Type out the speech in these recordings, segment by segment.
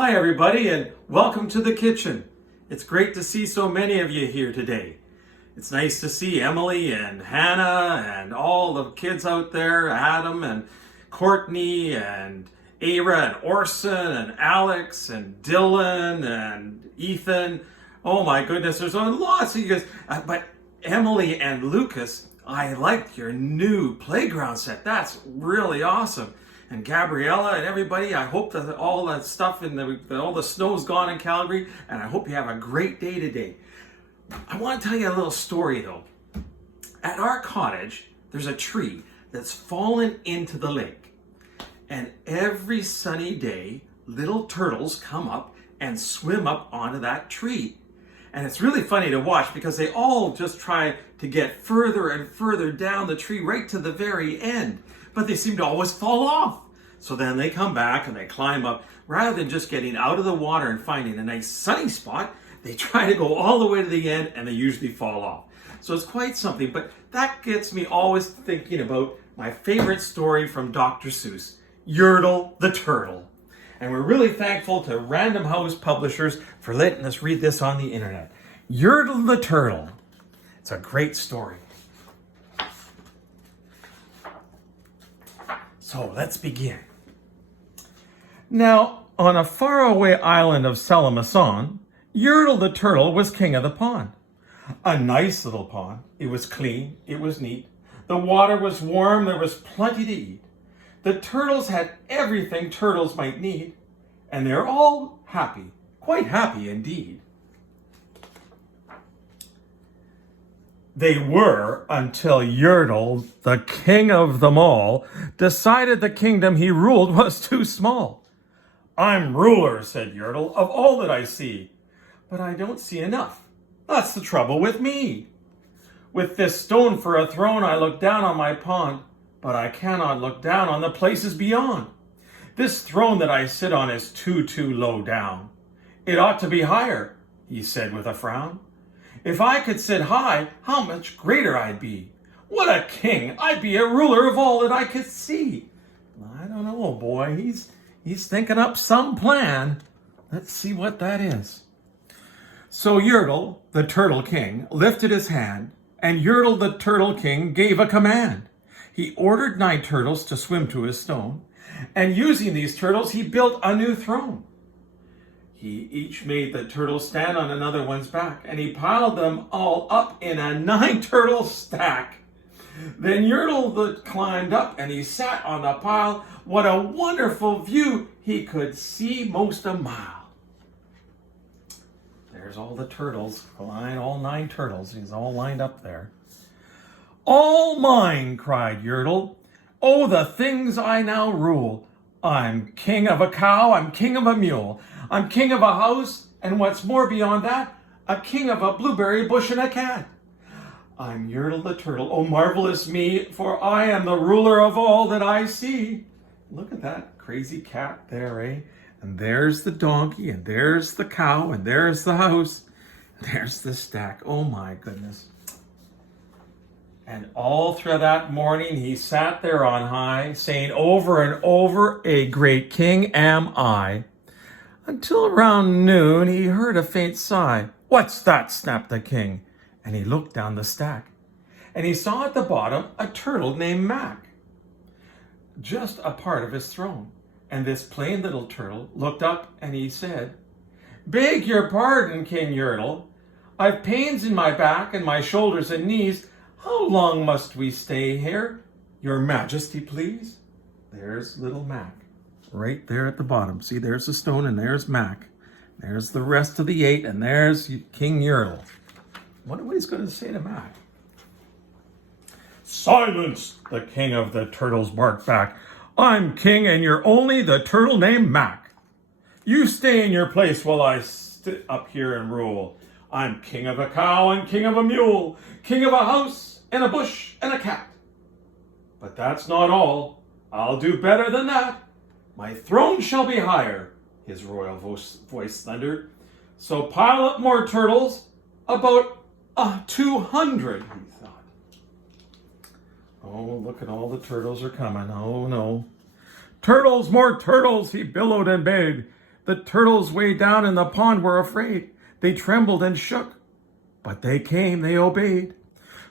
Hi everybody and welcome to the kitchen. It's great to see so many of you here today. It's nice to see Emily and Hannah and all the kids out there, Adam and Courtney and Ara and Orson and Alex and Dylan and Ethan. Oh my goodness, there's lots of you guys. But Emily and Lucas, I liked your new playground set. That's really awesome. And Gabriella and everybody, I hope that all that stuff all the snow's gone in Calgary, and I hope you have a great day today. I want to tell you a little story though. At our cottage, there's a tree that's fallen into the lake. And every sunny day, little turtles come up and swim up onto that tree. And it's really funny to watch because they all just try to get further and further down the tree right to the very end. But they seem to always fall off. So then they come back and they climb up. Rather than just getting out of the water and finding a nice sunny spot, they try to go all the way to the end and they usually fall off. So it's quite something. But that gets me always thinking about my favorite story from Dr. Seuss, Yertle the Turtle. And we're really thankful to Random House Publishers for letting us read this on the internet. Yertle the Turtle. It's a great story. So let's begin. Now, on a faraway island of Salamason, Yertle the Turtle was king of the pond. A nice little pond. It was clean. It was neat. The water was warm. There was plenty to eat. The turtles had everything turtles might need. And they're all happy. Quite happy indeed. They were until Yertle, the king of them all, decided the kingdom he ruled was too small. I'm ruler, said Yertle, of all that I see. But I don't see enough. That's the trouble with me. With this stone for a throne, I look down on my pond, but I cannot look down on the places beyond. This throne that I sit on is too low down. It ought to be higher, he said with a frown. If I could sit high, how much greater I'd be. What a king! I'd be a ruler of all that I could see. I don't know, boy. He's thinking up some plan. Let's see what that is. So Yertle, the Turtle King, lifted his hand, and Yertle, the Turtle King, gave a command. He ordered 9 turtles to swim to his stone, and using these turtles, he built a new throne. He each made the turtle stand on another one's back, and he piled them all up in a 9-turtle stack. Then Yertle climbed up, and he sat on the pile. What a wonderful view! He could see most a mile. There's all the turtles, all 9 turtles. He's all lined up there. All mine, cried Yertle. Oh, the things I now rule. I'm king of a cow, I'm king of a mule, I'm king of a house, and what's more beyond that, a king of a blueberry bush and a cat. I'm Yertle the Turtle, oh marvelous me, for I am the ruler of all that I see. Look at that crazy cat there, eh? And there's the donkey, and there's the cow, and there's the house, and there's the stack. Oh my goodness. And all through that morning, he sat there on high, saying over and over, a great king am I. Until around noon, he heard a faint sigh. What's that? Snapped the king. And he looked down the stack. And he saw at the bottom a turtle named Mac, just a part of his throne. And this plain little turtle looked up and he said, Beg your pardon, King Yertle. I've pains in my back and my shoulders and knees. How long must we stay here? Your Majesty, please. There's little Mac, right there at the bottom. See, there's the stone, and there's Mac. There's the rest of the 8, and there's King Yertle. Wonder what he's going to say to Mac. Silence, the king of the turtles barked back. I'm king, and you're only the turtle named Mac. You stay in your place while I sit up here and rule. I'm king of a cow and king of a mule, king of a house and a bush and a cat. But that's not all. I'll do better than that. My throne shall be higher, his royal voice thundered. So pile up more turtles, about 200, he thought. Oh, look at all the turtles are coming. Oh, no. Turtles, more turtles, he billowed and begged. The turtles way down in the pond were afraid. They trembled and shook. But they came, they obeyed.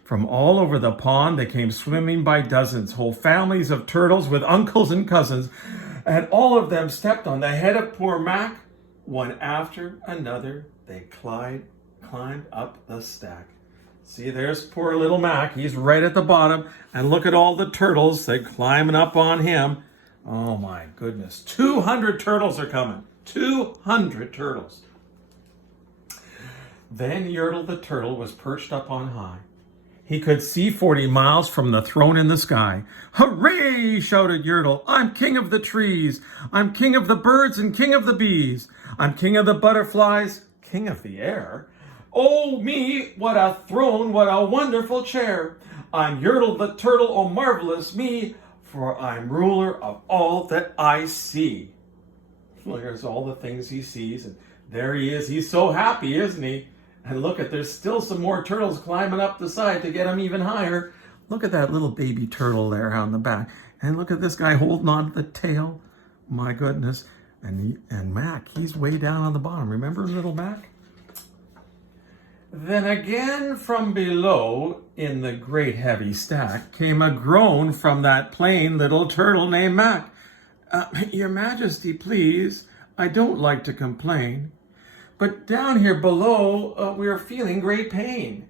From all over the pond, they came swimming by dozens, whole families of turtles with uncles and cousins. And all of them stepped on the head of poor Mac. One after another, they climbed up the stack. See, there's poor little Mac. He's right at the bottom. And look at all the turtles. They're climbing up on him. Oh my goodness. 200 turtles are coming. 200 turtles. Then Yertle the turtle was perched up on high. He could see 40 miles from the throne in the sky. Hooray, shouted Yertle. I'm king of the trees. I'm king of the birds and king of the bees. I'm king of the butterflies, king of the air. Oh me, what a throne, what a wonderful chair. I'm Yertle the turtle, oh marvelous me, for I'm ruler of all that I see. Well, here's all the things he sees, and there he is. He's so happy, isn't he? And look at, there's still some more turtles climbing up the side to get him even higher. Look at that little baby turtle there on the back. And look at this guy holding on to the tail. My goodness. And Mac, he's way down on the bottom. Remember little Mac? Then again from below, in the great heavy stack, came a groan from that plain little turtle named Mac. Your Majesty, please, I don't like to complain, but down here below, we are feeling great pain.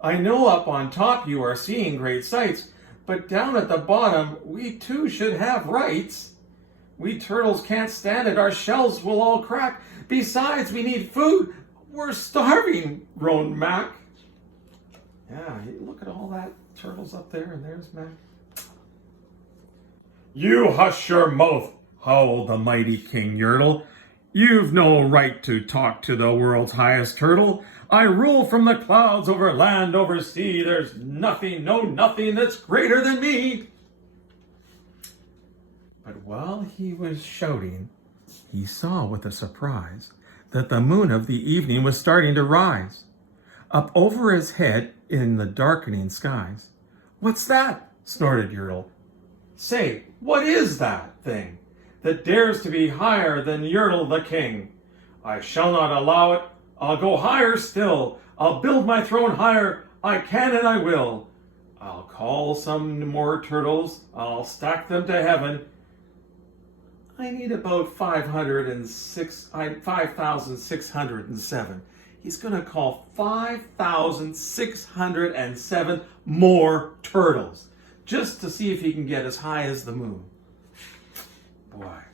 I know up on top you are seeing great sights, but down at the bottom, we too should have rights. We turtles can't stand it, our shells will all crack. Besides, we need food. We're starving, groaned Mac. Yeah, look at all that turtles up there, and there's Mac. You hush your mouth, howled the mighty King Yertle. You've no right to talk to the world's highest turtle. I rule from the clouds over land, over sea. There's nothing, no nothing that's greater than me. But while he was shouting, he saw with a surprise that the moon of the evening was starting to rise up over his head in the darkening skies. What's that? Snorted Yertle. Say, what is that thing that dares to be higher than Yertle the king? I shall not allow it. I'll go higher still. I'll build my throne higher. I can and I will. I'll call some more turtles. I'll stack them to heaven. I need about 5,607. He's going to call 5,607 more turtles just to see if he can get as high as the moon. Boy.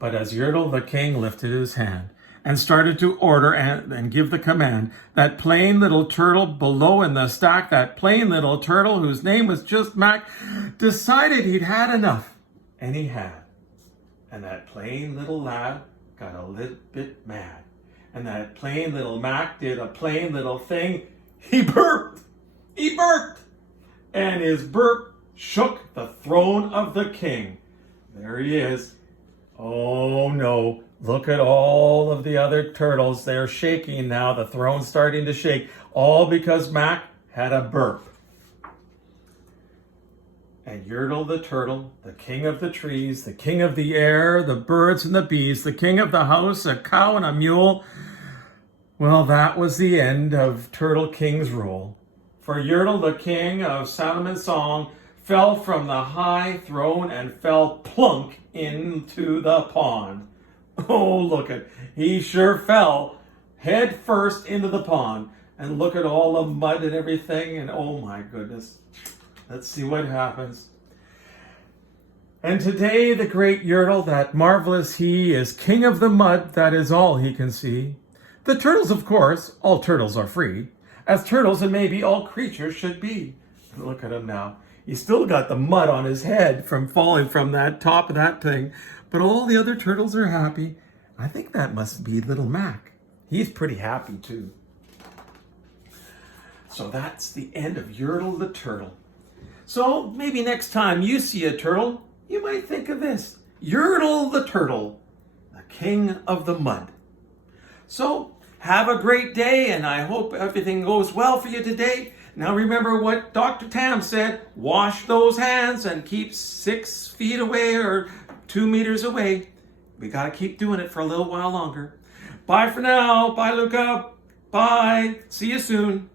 But as Yertle the king lifted his hand and started to order and give the command, that plain little turtle below in the stack, that plain little turtle whose name was just Mac, decided he'd had enough. And he had. And that plain little lad got a little bit mad. And that plain little Mac did a plain little thing. He burped. He burped. And his burp shook the throne of the king. There he is. Oh no, look at all of the other turtles. They're shaking now. The throne's starting to shake. All because Mac had a burp. And Yertle the turtle, the king of the trees, the king of the air, the birds and the bees, the king of the house, a cow and a mule. Well, that was the end of Turtle King's rule. For Yertle the king of sound and song fell from the high throne and fell plunk into the pond. Oh, look at, he sure fell head first into the pond. And look at all the mud and everything, and oh my goodness. Let's see what happens. And today the great Yertle, that marvelous he, is king of the mud, that is all he can see. The turtles, of course, all turtles are free, as turtles and maybe all creatures should be. Look at him now. He's still got the mud on his head from falling from that top of that thing, but all the other turtles are happy. I think that must be little Mac. He's pretty happy too. So that's the end of Yertle the turtle. So maybe next time you see a turtle, you might think of this. Yertle the turtle, the king of the mud. So have a great day, and I hope everything goes well for you today. Now remember what Dr. Tam said, wash those hands and keep 6 feet away or 2 meters away. we got to keep doing it for a little while longer. Bye for now. Bye, Luca. Bye. See you soon.